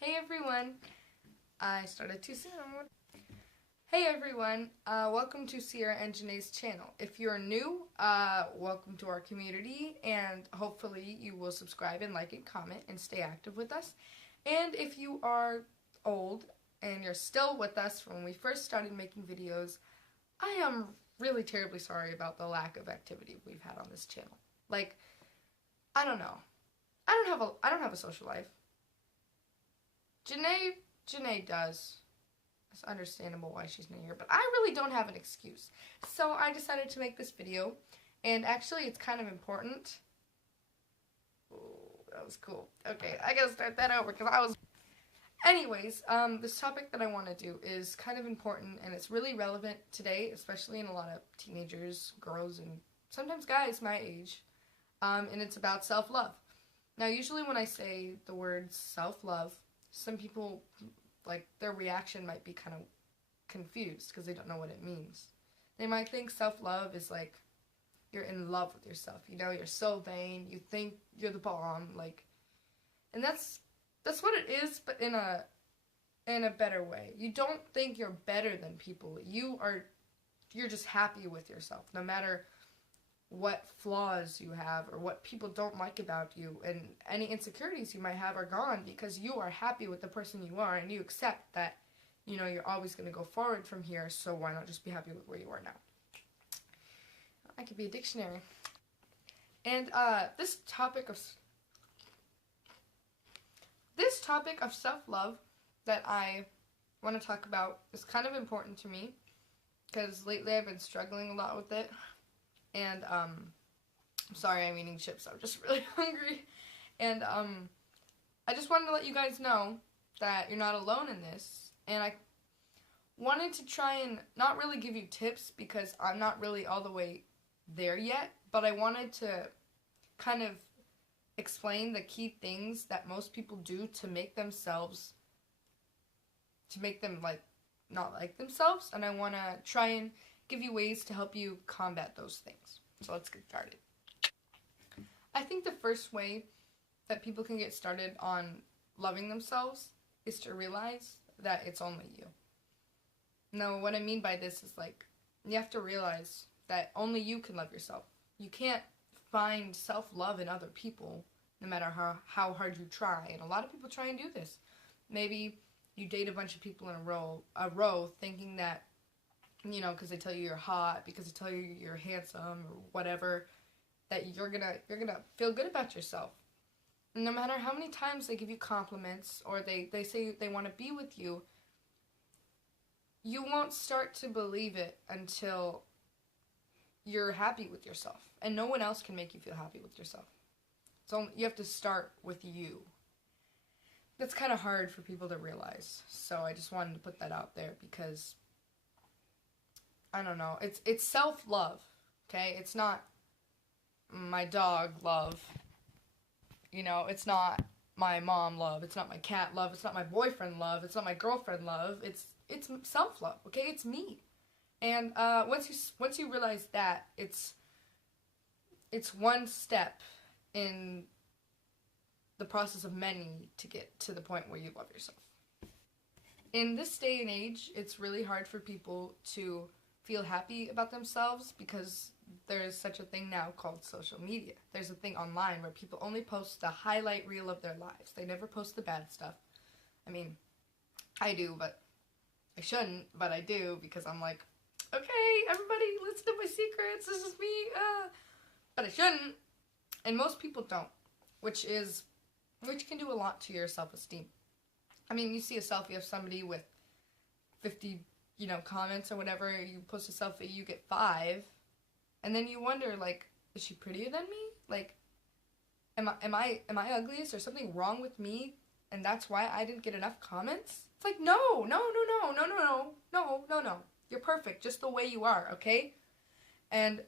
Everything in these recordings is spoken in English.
Hey everyone, I started too soon. Hey everyone, welcome to Sierra and Janae's channel. If you're new, welcome to our community, and hopefully you will subscribe and like and comment and stay active with us. And if you are old and you're still with us from when we first started making videos, I am really terribly sorry about the lack of activity we've had on this channel. Like, I don't know. I don't have a social life. Janae does. It's understandable why she's not here, but I really don't have an excuse. So I decided to make this video, and actually it's kind of important. Ooh, that was cool. Okay, I gotta start that over because I was... Anyways, this topic that I want to do is kind of important, and it's really relevant today, especially in a lot of teenagers, girls, and sometimes guys my age, and it's about self-love. Now, usually when I say the word self-love, some people, like, their reaction might be kind of confused because they don't know what it means. They might think self-love is like you're in love with yourself. You know, you're so vain, you think you're the bomb, like, and that's what it is, but in a better way. You don't think you're better than people. You're just happy with yourself, no matter what flaws you have or what people don't like about you, and any insecurities you might have are gone because you are happy with the person you are, and you accept that, you know, you're always going to go forward from here, so why not just be happy with where you are now? I could be a dictionary. And this topic of self-love that I want to talk about is kind of important to me because lately I've been struggling a lot with it. And, I'm sorry I'm eating chips, I'm just really hungry. And, I just wanted to let you guys know that you're not alone in this. And I wanted to try and not really give you tips because I'm not really all the way there yet. But I wanted to kind of explain the key things that most people do to make them, like, not like themselves. And I want to try and give you ways to help you combat those things. So let's get started. I think the first way that people can get started on loving themselves is to realize that it's only you. Now, what I mean by this is, like, you have to realize that only you can love yourself. You can't find self-love in other people, no matter how hard you try. And a lot of people try and do this. Maybe you date a bunch of people in a row thinking that, you know, because they tell you you're hot, because they tell you you're handsome, or whatever, that you're gonna feel good about yourself. And no matter how many times they give you compliments, or they say they want to be with you, you won't start to believe it until you're happy with yourself. And no one else can make you feel happy with yourself. So you have to start with you. That's kind of hard for people to realize. So I just wanted to put that out there because, I don't know, it's self-love, okay? It's not my dog love, you know, it's not my mom love, it's not my cat love, it's not my boyfriend love, it's not my girlfriend love, it's self-love, okay? It's me. And once you realize that, it's one step in the process of many to get to the point where you love yourself. In this day and age, it's really hard for people to feel happy about themselves because there's such a thing now called social media. There's a thing online where people only post the highlight reel of their lives. They never post the bad stuff. I mean, I do, but I shouldn't, but I do because I'm like, okay, everybody, listen to my secrets, this is me, but I shouldn't. And most people don't, which can do a lot to your self-esteem. I mean, you see a selfie of somebody with 50, you know, comments or whatever, you post a selfie, you get 5, and then you wonder, like, is she prettier than me? Like, am I ugly? Is there something wrong with me, and that's why I didn't get enough comments? It's like, no. You're perfect, just the way you are, okay? And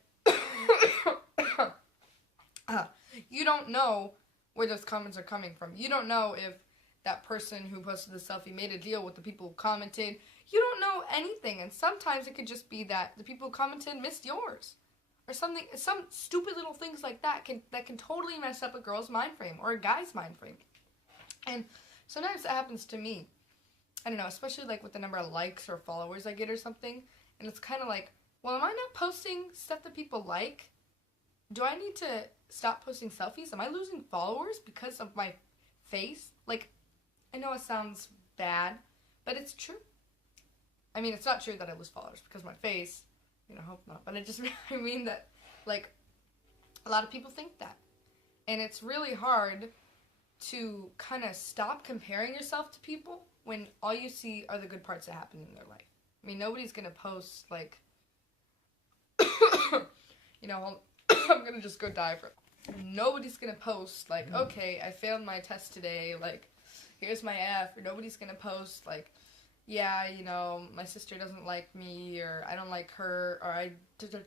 you don't know where those comments are coming from. You don't know if that person who posted the selfie made a deal with the people who commented. You don't know anything, and sometimes it could just be that the people who commented missed yours, or something. Some stupid little things like that can totally mess up a girl's mind frame or a guy's mind frame. And sometimes it happens to me. I don't know, especially like with the number of likes or followers I get or something. And it's kind of like, well, am I not posting stuff that people like? Do I need to stop posting selfies? Am I losing followers because of my face? Like, I know it sounds bad, but it's true. I mean, it's not true that I lose followers because of my face. I hope not. But I mean that, like, a lot of people think that. And it's really hard to kind of stop comparing yourself to people when all you see are the good parts that happen in their life. I mean, nobody's going to post, like, I'm going to just go die for it. Nobody's going to post, like, okay, I failed my test today, like, here's my F. Or nobody's going to post, like, yeah, my sister doesn't like me, or I don't like her, or I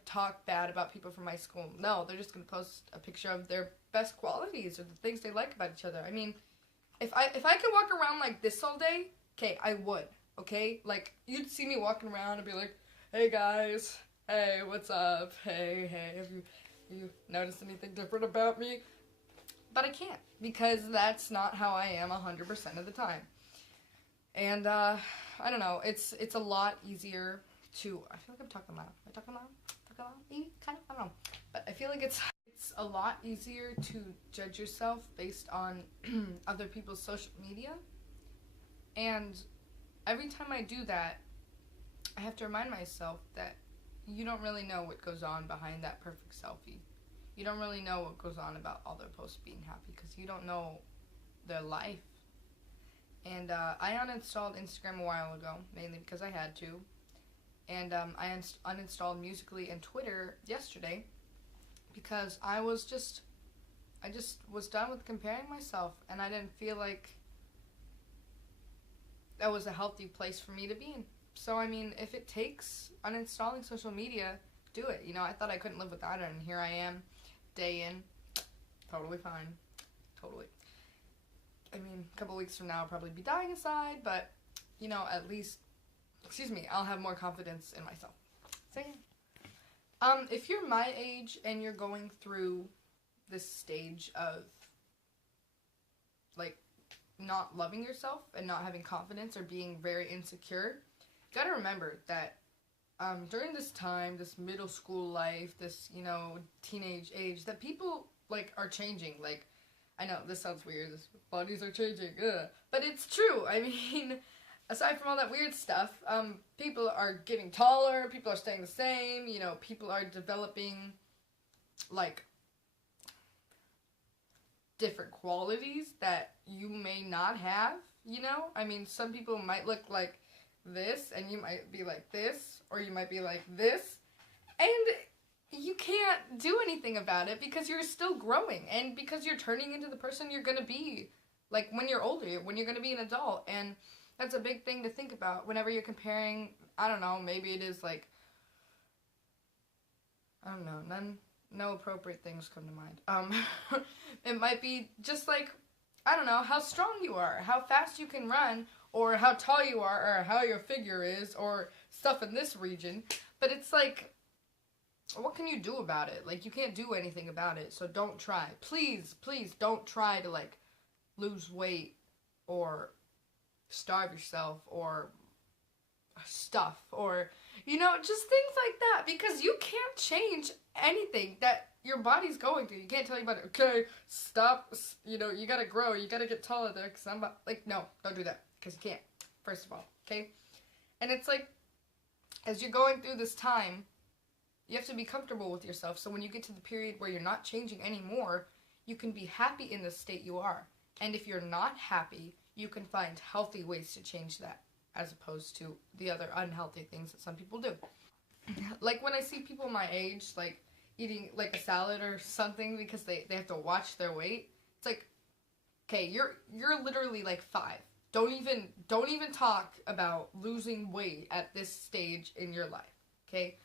talk bad about people from my school. No, they're just going to post a picture of their best qualities or the things they like about each other. I mean, if I could walk around like this all day, okay, I would, okay? Like, you'd see me walking around and be like, hey guys, hey, what's up? Hey, have you noticed anything different about me? But I can't, because that's not how I am 100% of the time. And, I don't know, it's a lot easier to, I feel like I'm talking loud. Am I talking loud? Maybe? Kind of? I don't know. But I feel like it's a lot easier to judge yourself based on other people's social media. And every time I do that, I have to remind myself that you don't really know what goes on behind that perfect selfie. You don't really know what goes on about all their posts being happy, because you don't know their life. And I uninstalled Instagram a while ago, mainly because I had to. And I uninstalled Musical.ly and Twitter yesterday because I just was done with comparing myself, and I didn't feel like that was a healthy place for me to be in. So, I mean, if it takes uninstalling social media, do it. I thought I couldn't live without it, and here I am, day in, totally fine, totally. I mean, a couple weeks from now I'll probably be dying inside, but, at least, I'll have more confidence in myself. So, yeah. If you're my age and you're going through this stage of, like, not loving yourself and not having confidence or being very insecure, you gotta remember that, during this time, this middle school life, this, teenage age, that people, like, are changing, like, I know, this sounds weird, bodies are changing, ugh. But it's true. I mean, aside from all that weird stuff, people are getting taller, people are staying the same, people are developing, like, different qualities that you may not have, I mean, some people might look like this, and you might be like this, or you might be like this, and you can't do anything about it because you're still growing, and because you're turning into the person you're going to be, like, when you're older, when you're going to be an adult. And that's a big thing to think about whenever you're comparing. I don't know, maybe it is, like, I don't know, no appropriate things come to mind. It might be just, like, I don't know, how strong you are, how fast you can run, or how tall you are, or how your figure is, or stuff in this region. But it's like, what can you do about it? Like, you can't do anything about it, so don't try. Please don't try to, like, lose weight or starve yourself or stuff or, just things like that, because you can't change anything that your body's going through. You can't tell your body, okay, stop, you gotta grow, you gotta get taller there, because I'm like, no, don't do that, because you can't, first of all, okay? And it's like, as you're going through this time, you have to be comfortable with yourself, so when you get to the period where you're not changing anymore, you can be happy in the state you are. And if you're not happy, you can find healthy ways to change that, as opposed to the other unhealthy things that some people do. Like, when I see people my age, like, eating, like, a salad or something because they have to watch their weight, it's like, okay, you're literally, like, 5. Don't even talk about losing weight at this stage in your life, okay?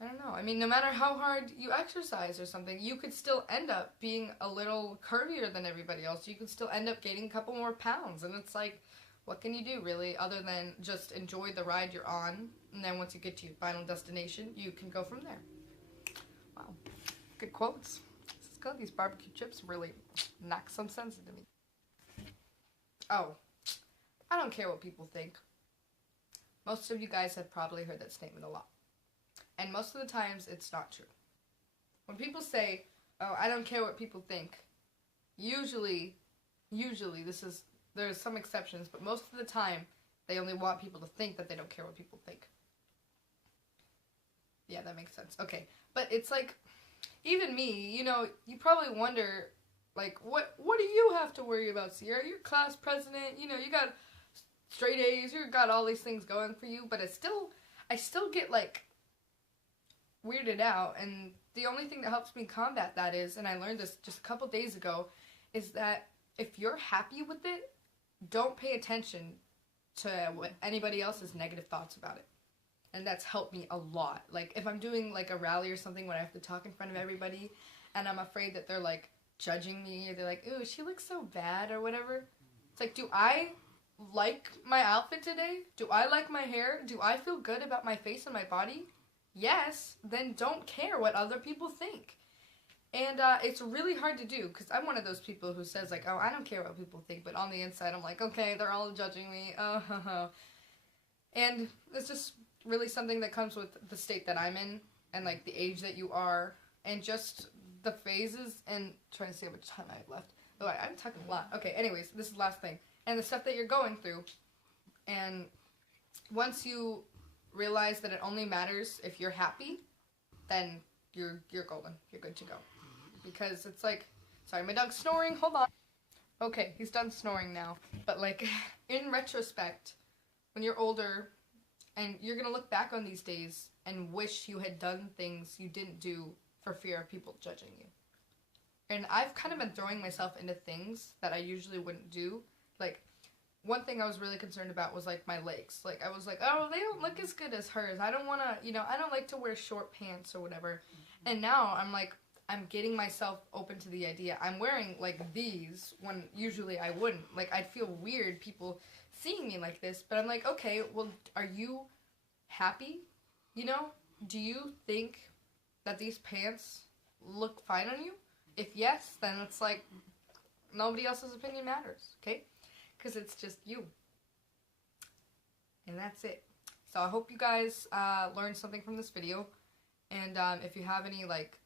I don't know. I mean, no matter how hard you exercise or something, you could still end up being a little curvier than everybody else. You could still end up gaining a couple more pounds. And it's like, what can you do, really, other than just enjoy the ride you're on? And then once you get to your final destination, you can go from there. Wow. Good quotes. This is good. These barbecue chips really knock some sense into me. Oh, I don't care what people think. Most of you guys have probably heard that statement a lot. And most of the times, it's not true. When people say, oh, I don't care what people think, usually, there's some exceptions, but most of the time, they only want people to think that they don't care what people think. Yeah, that makes sense. Okay, but it's like, even me, you probably wonder, like, what do you have to worry about, Sierra? You're class president, you got straight A's, you got all these things going for you, but I still get, like, weirded out, and the only thing that helps me combat that is, and I learned this just a couple days ago, is that if you're happy with it, don't pay attention to what anybody else's negative thoughts about it. And that's helped me a lot. Like, if I'm doing, like, a rally or something when I have to talk in front of everybody, and I'm afraid that they're, like, judging me, or they're like, ooh, she looks so bad, or whatever. It's like, do I like my outfit today? Do I like my hair? Do I feel good about my face and my body? Yes, then don't care what other people think. And it's really hard to do, because I'm one of those people who says, like, oh, I don't care what people think, but on the inside, I'm like, okay, they're all judging me, And it's just really something that comes with the state that I'm in, and, like, the age that you are, and just the phases, and trying to see how much time I have left. Oh, I'm talking a lot. Okay, anyways, this is the last thing. And the stuff that you're going through, and once you realize that it only matters if you're happy, then you're golden. You're good to go. Because it's like, sorry, my dog's snoring, hold on. Okay, he's done snoring now. But, like, in retrospect, when you're older, and you're gonna look back on these days and wish you had done things you didn't do for fear of people judging you. And I've kind of been throwing myself into things that I usually wouldn't do. Like, one thing I was really concerned about was, like, my legs. Like, I was like, oh, they don't look as good as hers. I don't want to, I don't like to wear short pants or whatever. And now I'm like, I'm getting myself open to the idea. I'm wearing, like, these when usually I wouldn't. Like, I'd feel weird people seeing me like this. But I'm like, okay, well, are you happy? Do you think that these pants look fine on you? If yes, then it's like, nobody else's opinion matters, okay? Because it's just you. And that's it. So I hope you guys learned something from this video. And if you have any, like,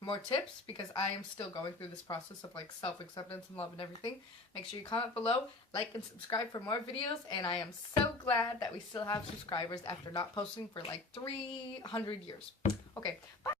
more tips, because I am still going through this process of, like, self-acceptance and love and everything, make sure you comment below, like, and subscribe for more videos. And I am so glad that we still have subscribers after not posting for, like, 300 years. Okay, bye.